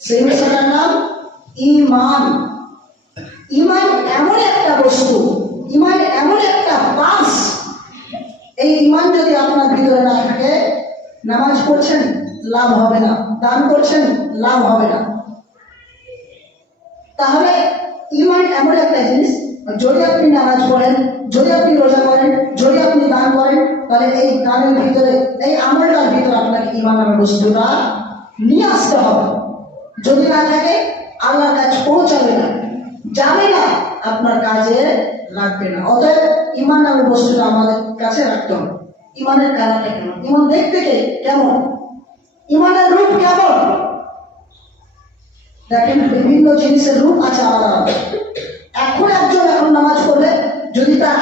সেই বিষয়টার নাম ইমান। ইমান এমন একটা বস্তু, ইমান এমন একটা পাস। এই ইমান যদি আপনার ভিতরে না থাকে, নামাজ পড়ছেন, লাভ হবে না। দান করছেন, লাভ হবে না। তাহলে ইমান এমন একটা জিনিস, যদি আপনি নামাজ পড়েন, যদি আপনি রোজা করেন, যদি আপনি দান করেন, তাহলে এই দানের ভিতরে, এই আমলটার ভিতরে আপনাকে ইমান বস্তুটা নিয়ে আসতে হবে। যদি না থাকে, আল্লাহর কাছে পৌঁছাবে না। যাবে না, আপনার কাজে লাগবে না। অতএব ইমান নামের বস্তুটা আমাদের কাছে রাখতে হবে। ইমানের কালারটা কেমন? ইমান দেখতে কেমন? ইমানের রূপ কেমন? দেখেন, বিভিন্ন জিনিসের রূপ আছে আলাদা এখন একজন এখন নামাজ পড়বে যদি তার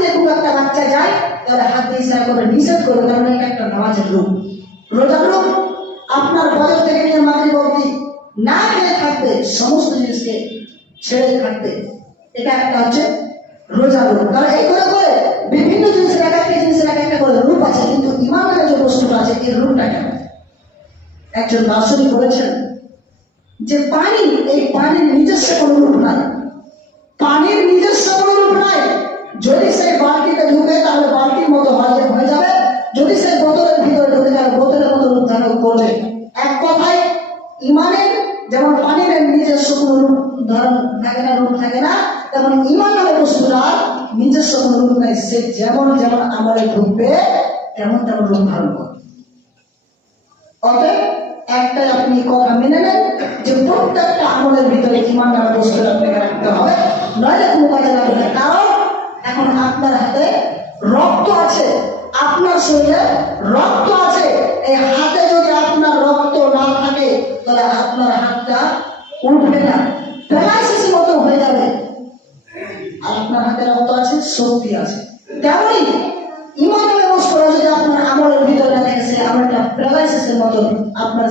থেকে কোনো একটা বাচ্চা যায়, তাহলে হাত দিয়ে করে নিষেধ করবে কারণ এটা একটা নামাজের রূপ। রোজার রূপ আপনার বয়স থেকে নিয়ে মাতৃ না খেয়ে থাকবে সমস্ত জিনিসকে ছেড়ে থাকবে এটা একটা হচ্ছে রোজার রূপ কারণ এই করে করে বিভিন্ন জিনিসের এক একটা জিনিসের এক একটা করে রূপ আছে, কিন্তু ইমানের যে বস্তুটা আছে এর রূপটা কেমন একজন দার্শনিক বলেছেন যে পানি, এই পানির নিজস্ব কোনো রূপ নাই। পানির নিজস্ব কোনো রূপ নাই। যদি সেই বালতিতে ঢুকে, তাহলে বালতির মতো হয়ে যাবে। যদি সেই বোতলের ভিতরে ঢুকে তাহলে বোতলের মতো রূপ ধারণ করবে। এক কথায় ইমানের, যেমন পানির নিজস্ব কোনো রূপ ধারণ থাকে না, রূপ থাকে না, তেমন ইমান নামের বস্তুটা নিজস্ব কোনো রূপ নাই। সে যেমন যেমন আমলে ঢুকবে তেমন তেমন রূপ ধারণ করবে। অতএব একটাই আপনি কথা মেনে নেন যে প্রত্যেকটা আমলের ভিতরে ইমান নামের বস্তু আপনাকে রাখতে হবে। নইলে কোনো কাজে লাগবে না। কারণ এখন আপনার হাতে রক্ত আছে, আপনার শরীরে রক্ত আছে, এই উঠবে না। মতো হয়ে যাবে। আর আপনার হাতে রক্ত আছে, শক্তি আছে। ব্যবস্থা যদি আপনার আপনার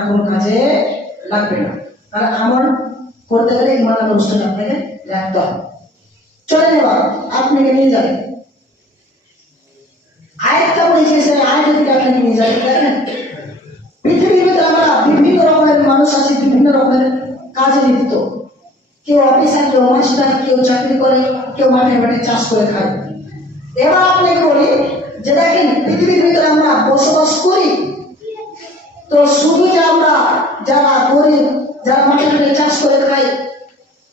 কোনো কাজে লাগবে না। কারণ করতে গেলে আপনাকে রাখতে হবে। চলে আপনাকে নিয়ে দিকে আপনাকে নিয়ে পৃথিবীর ভিতরে আমরা বিভিন্ন রকমের মানুষ আছে, বিভিন্ন রকমের কাজে লিপ্ত। কেউ অফিসার কেউ মাস্টার, কেউ চাকরি করে, কেউ মাঠে মাঠে চাষ করে খায়। এবার আপনাকে বলি যে দেখেন, পৃথিবীর ভিতরে আমরা বসবাস করি। তো শুধু যে আমরা যারা গরিব, যারা মাঠে মাঠে চাষ করে খাই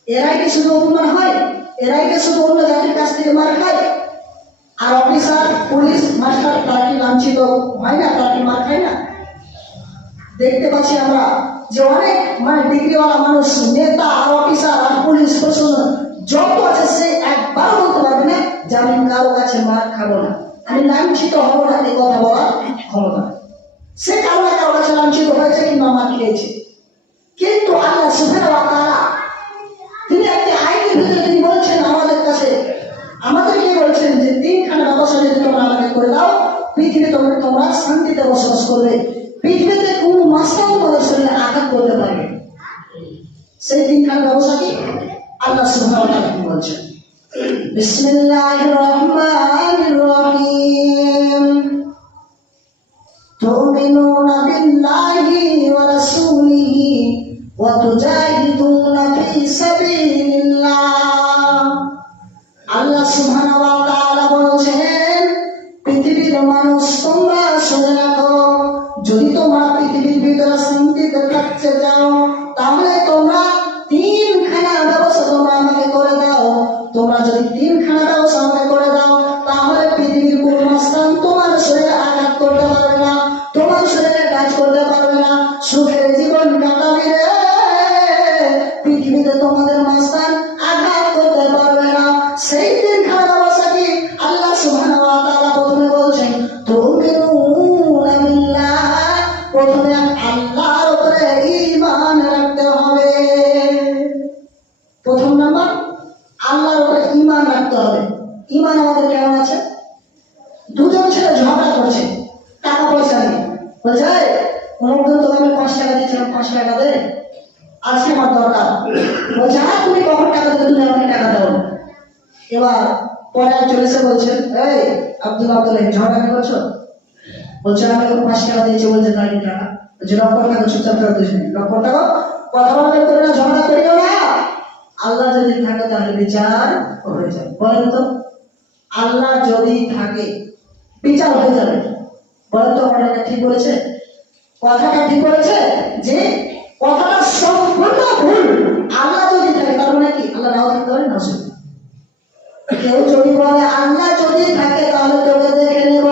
এরাই কি শুধু অপমান হয়? এরাই কি শুধু অন্য জাতির কাছ থেকে মার খায়? আর অফিসার, পুলিশ, মাস্টার, তারা কি লাঞ্ছিত? হয় না, তারা কি মার খায় না? দেখতে পাচ্ছি আমরা যে অনেক মানে ডিগ্রিওয়ালা মানুষ, নেতা আর অফিসার আর পুলিশ প্রশাসন, যত আছে সে একবার বলতে পারবে না, যে আমি কারও কাছে মার খাব না। আমি লাঞ্ছিত হব না, এই কথা বলার ক্ষমতা। সে কারও কারও কাছে লাঞ্ছিত হয়েছে কিংবা মার খেয়েছে। কিন্তু আল্লাহ সুফের তারা তিনি একটি আইনের ভিতরে তিনি বলছেন আমাদের কাছে, আমাদেরকে বলছেন যে তিনখানা ব্যবস্থা যদি তোমরা আমাকে করে দাও, পৃথিবী তোমরা তোমরা শান্তিতে বসবাস করবে। পৃথিবীতে কোন মাস্টার তোমাদের শরীরে আঘাত করতে পারবে না। সেই তিনখানা ব্যবস্থা কি আল্লাহ সুবহানাহু ওয়া তাআলা কি বলছেন বিসমিল্লাহির রহমানির রহিম تؤمنون بالله ورسوله وتجاهدون যদি তিনখানা সামনে করে দাও তাহলে পৃথিবীর কোন স্থান তোমার পাঁচ টাকা দিয়েছিলাম পাঁচ টাকা দে আজকে আমার দরকার। বলছে তুমি কখন টাকা দেবে? তুমি আমাকে টাকা দাও। এবার পরে বলছেন এই, আব্দুল আব্দুল করছ? বলছে, আমি পাঁচ টাকা দিয়েছি, বলছে গাড়ির টাকা। যে রক্ষর থাকো কথা বলা করে না, ঝগড়া করিও না। আল্লাহ যদি থাকে, তাহলে বিচার হয়ে যাবে বলেন তো, আল্লাহ যদি থাকে, বিচার হয়ে যাবে। বলেন তো, আমার ঠিক বলেছে? কথাটা ঠিক করেছে যে কথাটা সম্পূর্ণ ভুল। আল্লাহ যদি থাকে, তার মানে কি? আল্লাহ নাও থাকতে পারে না কেউ যদি বলে, আল্লাহ যদি থাকে, তাহলে তোকে দেখে নেব।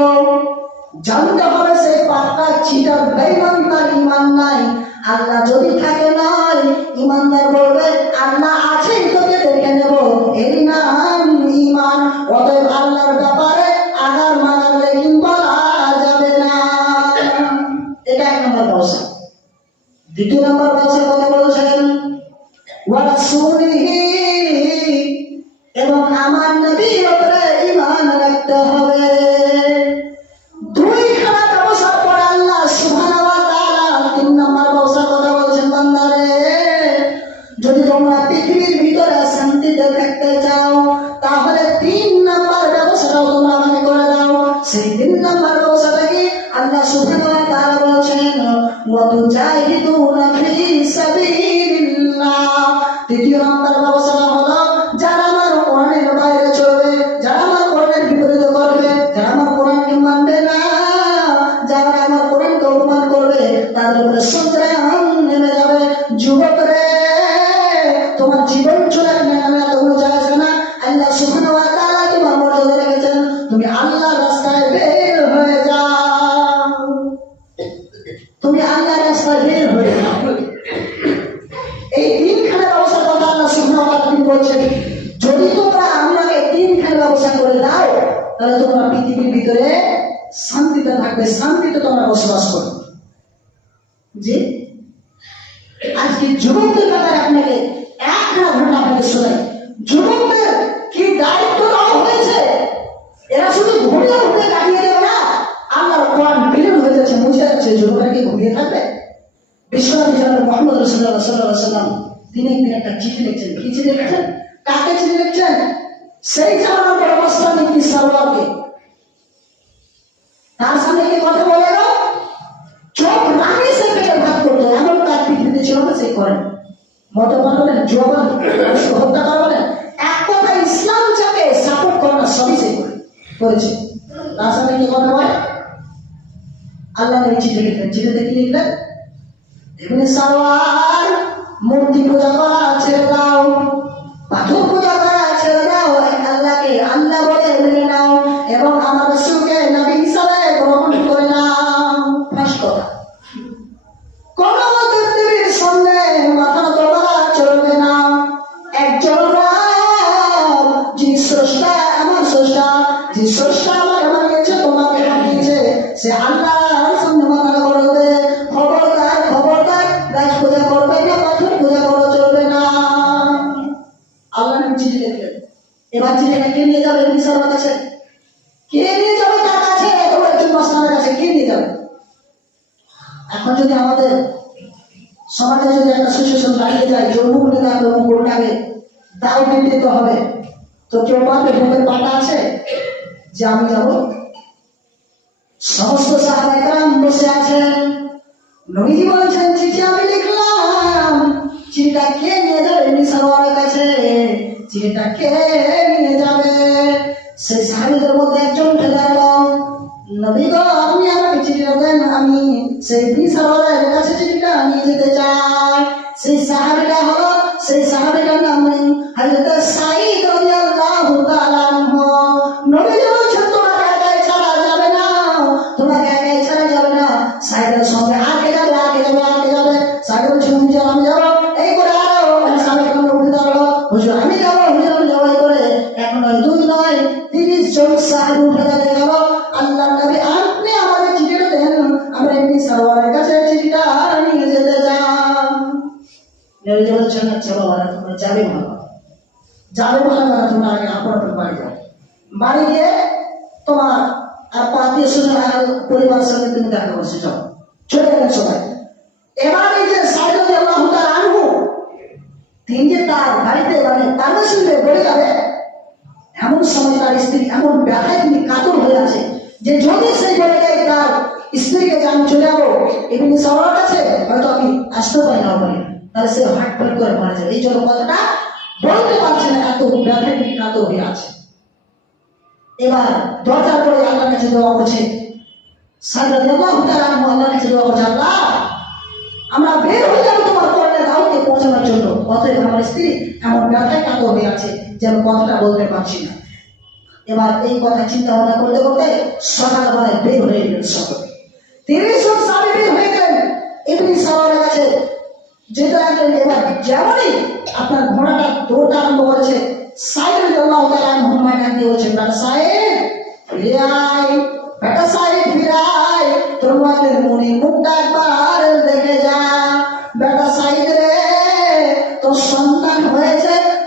জানতে হবে সেই পাতা চিটার বেঈমান আমার নবীর উপরে ইমান রাখতে হবে। করবে তাদের উপরে সংগ্রাম যুবকদের ব্যাপারে আপনাকে একটা ঘটনা আপনাকে শোনাই যুবকদের কি দায়িত্ব দেওয়া হয়েছে? এরা শুধু ঘুমিয়ে উঠে কাটিয়ে দেবে না, আল্লাহর কোরআন বিলীন হয়ে যাচ্ছে মুছে যাচ্ছে যুবকরা কি ঘুমিয়ে থাকবে? বিশ্বনবী জনাব মোহাম্মদ রাসূলুল্লাহ সাল্লাল্লাহু আলাইহি সাল্লাম দিনে দিনে একটা চিঠি লিখছেন। কি চিঠি লিখছেন? কাকে চিঠি লিখছেন? সেই জামানার মাস্টার কি? সালোয়ারকে তার সামনে কি কথা বলে চোখ রাখি সে পেটে ভাত করতো। এমন করেন। হত্যা করা ইসলাম যাকে সাপোর্ট করে না, সবই করেছে তার সামনে কি কথা বলে আল্লাহ চিঠি লিখলেন। লিখলেন? মূর্তি পূজা করা দাও, পাথর পূজা করা দাও আল্লাহকে আল্লাহ বলে মেনে নাও এবং আমার রসুলকে আল্লাহর সামনে মাথা করবে খবরদার চিঠিটা কে নিয়ে যাবে এমনি কাছে চিঠিটা কে নিয়ে যাবে সেই সাহাবিদের মধ্যে একজন উঠে দাঁড়াল। নবী আপনি আমাকে চিঠিটা দেন আমি সেই সালোয়ারের কাছে চিঠিটা নিয়ে যেতে চাই। সেই সাহাবিটা হলো, সেই সাহাবিটার নাম হযরত সাঈদ রাদিয়াল্লাহু তাআলা নবীজি বলছেন তোমাকে একাই ছাড়া যাবে না, তোমাকে একাই ছাড়া যাবে না। সাইদের সঙ্গে দুই তিরিশ আল্লাহ নবী আপনি আমাদের চিঠিটা দেন। আমরা এমনি সারোয়ারের কাছে চিঠিটা নিয়ে যেতে চান বলছেন আচ্ছা তোমরা যাবে ভালো যাবে ভালো না তোমরা আগে আপন আপন বাড়ি যাও। বাড়ি গিয়ে তোমার আর আত্মীয় স্বজন আর পরিবারের সঙ্গে তুমি দেখা করছ, যাও। চলে গেলেন সবাই। এবার এই যে সাইদ আল্লাহ আনহু, তিনি যে তার বাড়িতে মানে পারমিশন দিয়ে বলে যাবে এমন সময় তার স্ত্রী এমন ব্যথায় তিনি কাতর হয়ে আছে যে যদি সেই বলে যায়, তার স্ত্রীকে যে আমি চলে যাব এমনি সবার কাছে হয়তো আমি আসতেও পারি না পারি তাহলে সে হাট ফাট করে মারা যাবে। এই জন্য কথাটা বলতে পারছে না, এত ব্যথায় তিনি কাত হয়ে আছে। এবার দরজার পরে আল্লাহর কাছে দোয়া করছে। সাদা দেওয়া হতে আল্লাহর কাছে দোয়া করছে, আল্লাহ, আমরা বের হয়ে যাব তোমার দাওয়াতে পৌঁছানোর জন্য। অতএব আমার স্ত্রী এমন ব্যথায় কাত হয়ে আছে যেন কথাটা বলতে পারছি না। এবার এই কথা চিন্তা ভাবনা করতে করতে সকালবেলায় বের হয়ে গেলেন সকলে। তিরিশ বের হয়ে গেলেন। এমনি সবার কাছে যেতে লাগলেন এবার যেমনই আপনার ঘোড়াটা দৌড়টা আরম্ভ করেছে দিয়ে বলছেন সাহেব, ফিরে আয়। সাহেব, ফিরে আয়। তোর মায়ের মনে মুখটা একবার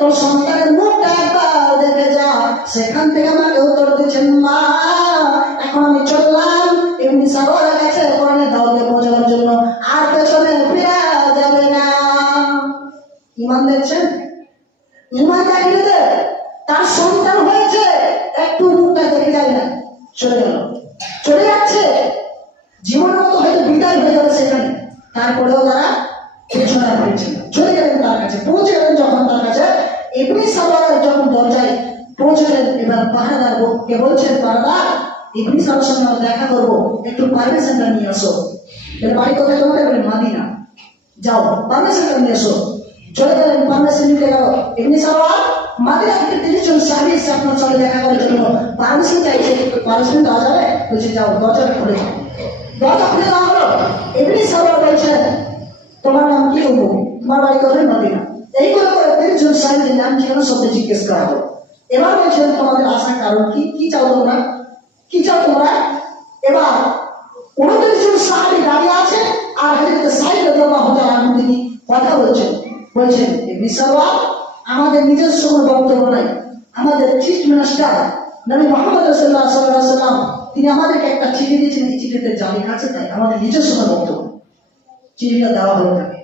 তোর সন্তানের মুখটা একবার দেখে যা। সেখান থেকে আমাকে উত্তর দিচ্ছেন, মা, এখন আমি চললাম। এমনি সাগর গেছে কোরআনের দাওয়াতে পৌঁছানোর জন্য আর পেছনে ফিরে যাবে না। ইমান দেখছেন? ইমান দেখলে তার সন্তান হয়েছে, একটু মুখটা দেখে যায় না। চলে গেল। চলে যাচ্ছে। জীবনের মতো হয়তো বিদায় হয়ে যাবে সেখানে। তারপরেও তারা পৌঁছে গেলেন এবার পাহাড়ার কে বলছেন পাহাড়ার এমনি সাবার সঙ্গে দেখা করব। একটু পারমিশনটা নিয়ে আসো। এর বাড়ি কোথায় তোমাদের বলে মাদিনা যাও পারমিশনটা নিয়ে এসো চলে গেলেন পারমিশন নিতে গেল। এমনি সাবার মাদিনা থেকে তিরিশ জন সাহাবি এসে আপনার সঙ্গে দেখা করার জন্য পারমিশন চাইছে পারমিশন দেওয়া যাবে? বলছে, যাও দরজাটা খুলে দরজা খুলে দেওয়া হলো। এমনি সাবার বলছেন তোমার নাম কি হব? তোমার বাড়ি কোথায় মদিনা এই করে করে তিরিশ জন সাহেবের নাম কি হলো সবটা জিজ্ঞেস করা হলো। এবার বলছেন তোমাদের আসার কারণ কি? কি চাও তোমরা? কি চাও তোমরা? এবার উনত্রিশ জন সাহাবি দাঁড়িয়ে আছে, আর তিনি কথা বলছেন বলছেন ইবনে আমাদের নিজস্ব কোনো বক্তব্য নাই। আমাদের চিফ মিনিস্টার নবী মোহাম্মদ তিনি আমাদেরকে একটা চিঠি দিয়েছেন, এই চিঠিতে আছে তাই আমাদের নিজস্ব কোনো বক্তব্য। চিঠিটা দেওয়া হলো তাকে।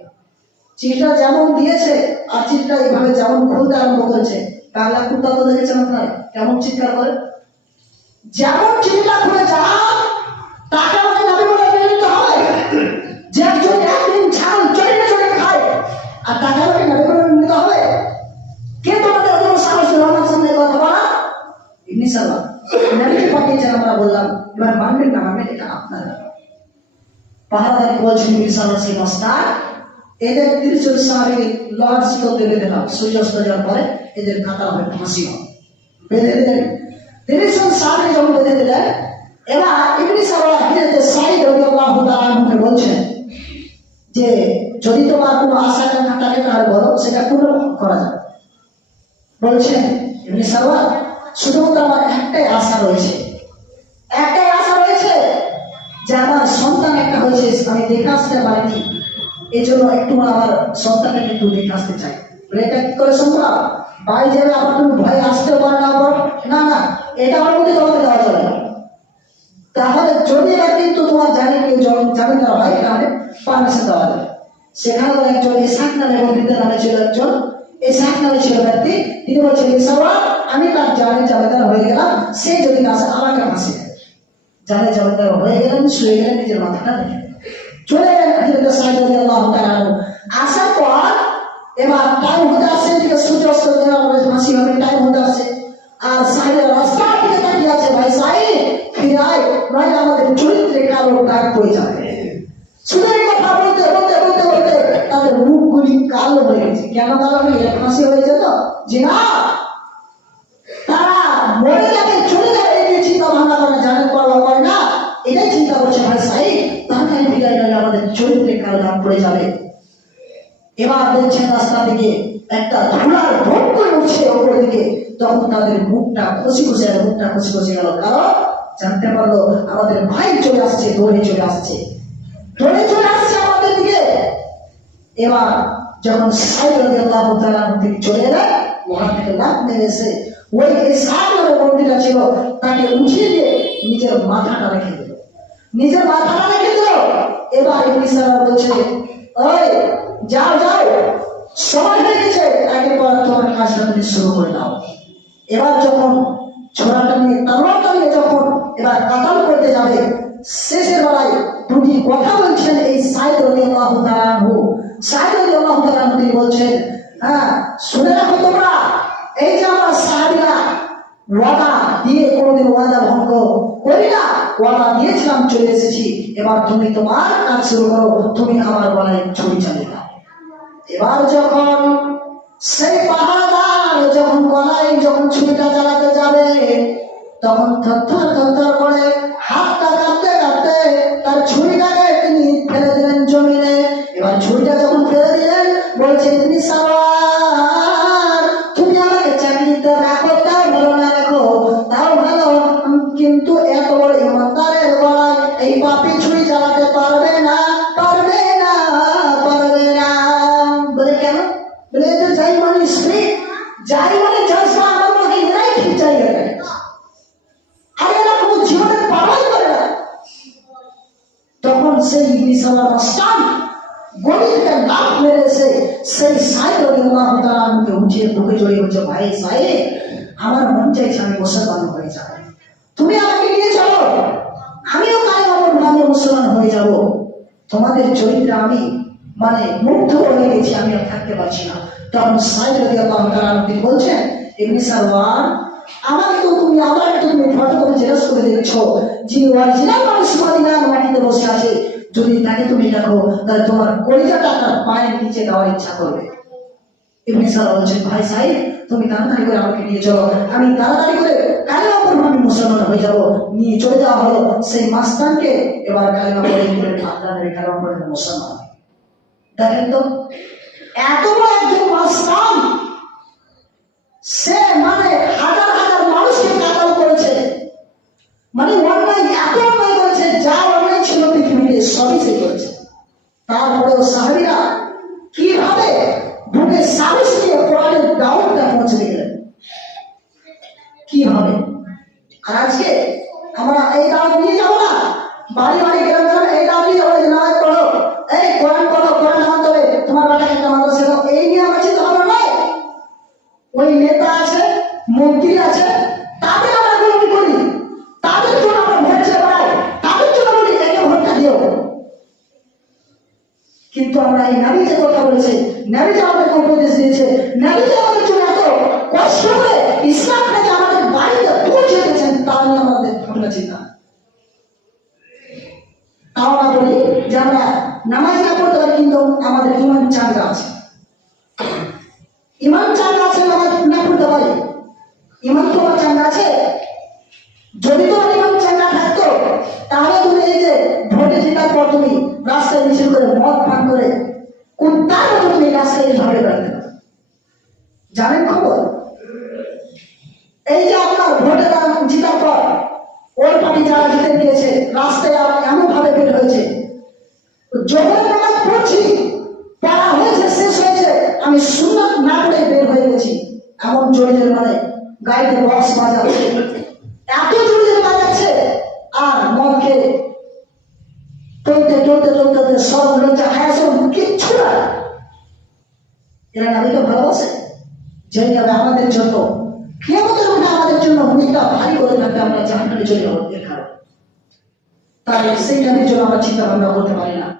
চিঠিটা যেমন দিয়েছে, আর চিঠিটা এইভাবে যেমন খুলতে আরম্ভ করেছে বাংলা কুত্তা তো দেখেছেন আপনারা কেমন চিৎকার করে? যেমন চিঠিটা খুলে যা, তাকে আমাকে নবী বলে নিতে হবে। যে একজন একদিন ছাগল চড়ে চড়ে খায়, আর তাকে আমাকে নবী বলে হবে। কে তোমাদের সাহস সামনে কথা বলা? পাঠিয়েছেন আমরা বললাম, এবার মানবেন না, মানবেন এটা আপনার বলছেন সেই মাস্টার। এদের তিরিশ জন সাহাবি লড়ার শিকল দিয়ে বেঁধে নাও সূর্যাস্ত যাওয়ার পরে এদের কাটা হবে ফাঁসি হবে বেঁধে দিলেন তিরিশ জন সাহাবি যখন বেঁধে দিলেন এবার ইবনি সাল্লাহ হিজরত সাইদ রাদিয়াল্লাহু তাআলা আনহুকে বলছেন যে, যদি তোমার কোনো আশা আকাঙ্ক্ষা থাকে তাহলে বলো সেটা পূরণ করা যাবে। বলছেন ইবনি সাল্লাহ শুধুমাত্র আমার একটাই আশা রয়েছে। একটাই আশা রয়েছে যে আমার সন্তান একটা হয়েছে, আমি দেখে আসতে পারিনি। এই জন্য একটু আমার সন্তানকে একটু দেখে আসতে চাই। এটা কি করে সম্ভব? বাড়ি যাবে আবার তুমি ভয় আসতেও পারে না না না, এটা অনুমতি তোমাকে দেওয়া যাবে না। তাহলে যদি এবার কিন্তু তোমার জানি কেউ জন- জামিনদার হয় তাহলে পারমিশন দেওয়া যাবে। সেখানে একজন ইসাক নামে বন্ধুদের নামে ছিল একজন। ইসাক নামে ছিল ব্যক্তি। তিনি বলছেন ইসাওয়া আমি তার জামিন জামিনদার হয়ে গেলাম। সে যদি না আসে আমাকে দেবে জানে জমিদার হয়ে গেলেন, শুয়ে গেলেন, নিজের মাথাটা রেখে চলে গেলেন হযরত সাইদ রাদিয়াল্লাহু তাআলা আসার পর এবার টাইম হতে আসছে, এদিকে সূর্য অস্ত যাওয়ার পরে ফাঁসি হবে টাইম হতে আর রাস্তার দিকে তাকিয়ে আছে, ভাই সাইদ ফিরে আয় আমাদের চরিত্রে কালো দাগ পড়ে যাবে। কথা বলতে বলতে বলতে বলতে তাদের মুখগুলি কালো হয়ে গেছে। কেন কালো হয়ে গেছে? ফাঁসি হয়েছে তো? যে না তারা মরে যাবে, চলে যাবে এই চিন্তা করে না। এটাই চিন্তা করছে, ভাই সাহেব, তাড়াতাড়ি বিদায় নিলে আমাদের চরিত্রে কালো দাগ পড়ে যাবে। এবার দেখছেন রাস্তা থেকে একটা ধুলার ভোগ করে উঠছে ওপর দিকে। তখন তাদের মুখটা খুশি আর মুখটা খুশি খুশি গেল। কারণ জানতে পারল আমাদের ভাই চলে আসছে দৌড়ে চলে আসছে। দৌড়ে চলে আসছে আমাদের দিকে। এবার যখন সাইদ রাদিয়াল্লাহু তাআলা থেকে চলে এলেন, ওখান থেকে লাভ মেরে এসে ওই নামে মন্দিরটা ছিল, তাকে উঠিয়ে দিয়ে নিজের মাথাটা রেখে দিল নিজের মাথাটা রেখে দিল এবার সালাম বলছে, ওই, যাও যাও, সময় হয়ে গেছে। একের পর তোমার কাজটা তুমি শুরু করে দাও। এবার যখন ছোড়াটা নিয়ে তালোয়ারটা নিয়ে যখন এবার কাতাল করতে যাবে, শেষের বেলায় দুটি কথা বলছেন এই সাইদ রবি আল্লাহ তালাহু সাইদ তিনি বলছেন হ্যাঁ শুনে রাখো তোমরা, এই যে আমার সাহাবিরা ওয়াদা দিয়ে কোনোদিন ওয়াদা ভঙ্গ করি না ওয়াদা দিয়েছিলাম চলে এসেছি এবার তুমি তোমার কাজ শুরু করো, তুমি আমার গলায় ছুরি চালিয়ে দাও। এবার যখন সেই পাহাড়দার যখন গলায় যখন ছুরিটা চালাতে যাবে, তখন থরথর থরথর করে হাতটা কাঁপতে কাঁপতে তার ছুরিটাকে তিনি ফেলে দিলেন জমিনে। এবার ছুরিটা যখন ফেলে দিলেন, বলছে তিনি সাওয়ার যাই আমার মন চাইছে আমি মুসলমান হয়ে যাব। তুমি আমাকে নিয়ে চলো। আমিও তাই আমার নামে মুসলমান হয়ে যাব। তোমাদের চরিত্রে আমি মানে মুগ্ধ হয়ে গেছি, আমি আর থাকতে পারছি না। তখন সাই রবিউল্লাহ তাআলা তিনি বলছেন ইবনে সালওয়ান আমাকে তো তুমি আমাকে তো তুমি ফটো করে জেরক্স করে দিচ্ছ। যে অরিজিনাল মানুষ মদিনার মাটিতে বসে আছে, যদি তাকে তুমি দেখো, তাহলে তোমার কলিজাটা তার পায়ের নিচে দেওয়ার ইচ্ছা করবে। ইবনে সালাম বলছেন, ভাই সাহেব তুমি তাড়াতাড়ি করে আমাকে নিয়ে চলো। আমি তাড়াতাড়ি করে কালিমা পড়ব আমি মুসলমান হয়ে যাব। নিয়ে চলে যাওয়া হলো। সেই মাস্তানকে এবার কালিমা পড়ে ঠান্ডা মেরে কালিমা পড়ে, মুসলমান। দেখেন তো এত বড় একজন সে মানে হাজার হাজার মানুষকে কাতাল করেছে। মানে অন্যায় এত অন্যায় করেছে, যা অন্যায় ছিল পৃথিবীতে, সবই সে করেছে। তারপরেও সাহাবিরা কীভাবে বুকে সাহস নিয়ে কোরআনের দাওয়াতটা পৌঁছে দিলেন? কীভাবে? আর আজকে আমরা এই দাওয়াত নিয়ে যাব না? বাড়ি বাড়ি গ্রামে এই দাওয়াত নিয়ে যাব নামাজ পড়ো, এই কোরআন পড়ো, কোরআন একটা আমার বলি একে ভোটটা দিও কিন্তু আমরা এই নাবি যে কথা বলেছে নাবি যে আমাদেরকে উপদেশ দিয়েছে নাবি যে আমাদের বাড়িতে পৌঁছে দিয়েছেন আমাদের আমরা নামাজ না আমাদের ইমান চাঙ্গা আছে। ইমান চাঙ্গা আছে নামাজ না পড়তে পারি। ইমান তোমার চাঙ্গা আছে। যদি তোমার ইমান চাঙ্গা থাকতো, তাহলে তুমি এই যে ভোটে জেতার পর তুমি রাস্তায় মিছিল করে মদ পান করে কুত্তার মতো তুমি রাস্তায় এইভাবে বেড়াতে। জানেন খবর? এই যে আপনার ভোটে জেতার পর ওর পার্টি যারা জিতে গিয়েছে, রাস্তায় এমন ভাবে বের হয়েছে পড়ছি পড়া হয়েছে শেষ হয়েছে, আমি সুন্নাত না বের হয়ে গেছি। এমন জোরে মানে গাড়িতে বক্স বাজাচ্ছে। এত বাজাচ্ছে, আর কিচ্ছু না ভালোবাসে? আমাদের জন্য। আমাদের জন্য সেই জন্য আমরা চিন্তা ভাবনা করতে পারি না।